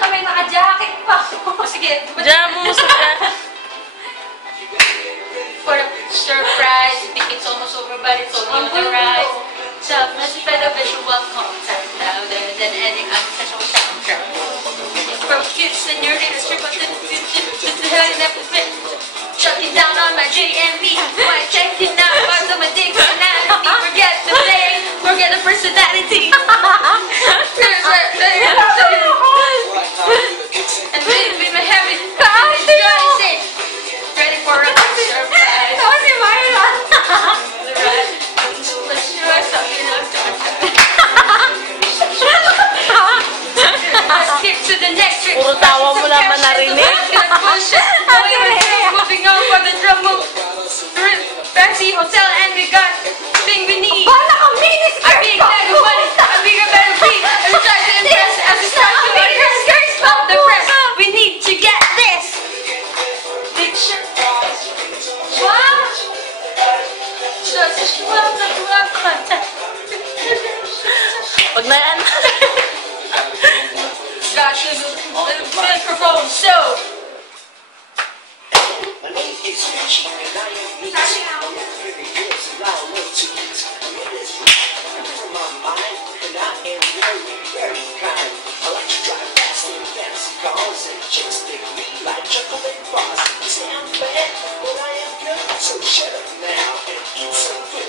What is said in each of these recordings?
Kami naka-jacket pa. Sige. Diyan mo musika. For a surprise, I think it's almost over, but it's only on the rise. Tough, messy, beneficial, welcome. Time louder than any other session with soundtrack. From kids and nerdy to strip up to the hell you never fit. Shutting down on my JMB. Why checking out parts of my dictionary? Forget the play, forget the personality. And baby, my heavy. Ready for a surprise. Si Myla. Let's do something else. Let's kick to the next trick. Puro tawa mo naman narinig. Moving on for the drum move. Fancy hotel and we got thing we need. Bala ka, miniskirt I'm being better money. I'm being a better beat. I'm trying to impress as we start to make this skirt stop the press. We need to get this. Picture. Wow. Just love contact. Pag na yan. Got the microphone, so. My name is Richie, and I am me. Pretty girls allow me to eat. It's from my mind, and I am very, very kind. I like to drive fast in fancy cars, and chicks dig me like chocolate bars. Say I'm bad, but I am good, so shut up now and eat some food.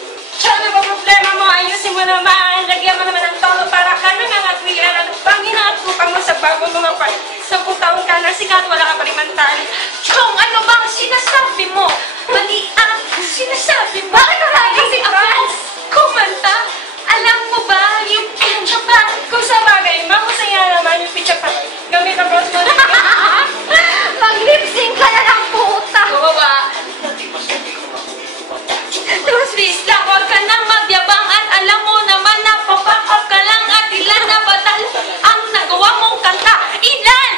Ano ba problema mo? Ayusin mo naman. Lagyan mo naman ng tono para ka na nga at wilera ng panginaatupan mo sa bagong mga pa. 10 taon ka na sikat, wala ka pa rin mantan. Chong, ano bang sinasabi mo? Mali ang sinasabi mo. Bakit ka lagi si Franz? Kumanta? Alam mo ba yung pincha pa? Kung sa bagay, mahusaya naman yung pitcha pa. Gamit ang bros mo. Mag-lip-sync ka na ng puta. Bumaba. Please lang, huwag ka nang magyabang at alam mo naman na papakap ka lang at ilan na batal ang nagawa mong kanta. Ilan?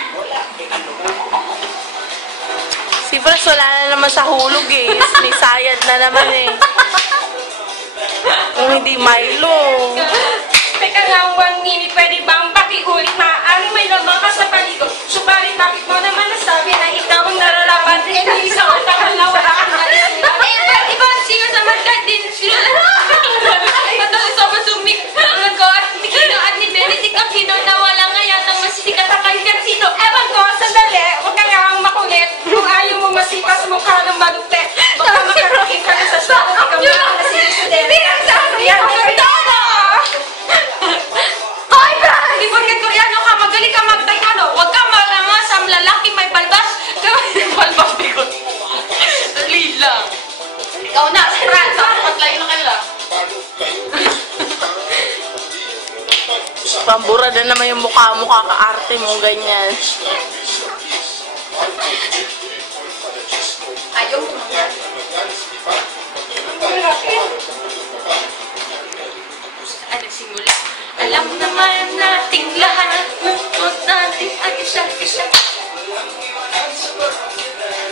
Si Bras wala na naman sa hulog eh. May sayad na naman eh. Kung hindi Milo. Teka nga, 1 minute, pwede bang pakiulit? Maaari may lamang ka sa paligo. Subalit bakit mo naman nasabi na ikaw ang nararapat? Eh, di isang utakal na wala ka na. Pwede ba singer sa magkat din sila? Madali sa masumik. Ko at ni Kino at ni Benedict ang Kino na wala nga yatang masisikat sa kahit sino. Ewan ko, sandali, huwag ka nga ang makulit. Kung ayaw mo masipas mukha ng malupit, baka makarating ka na sa shop at ikaw na ang nasinisudin. Yan, Koreano! Hoy, Brad! Di porket Koreano ka, magaling ka mag-Taekwondo. Huwag ka malamas ang lalaki may balbas. Balbas, bigot. Dali lang. Ikaw na, Brad. Patlayin na kanila. Pambura na naman yung mukha-mukha ka-arte mo, ganyan. Ayaw mo naman. Ano simula? Alam naman nating lahat. Huwag natin ang isa-isa.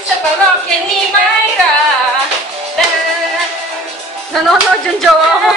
Sa parokya ni Myra. Nanonood yung jowa mo.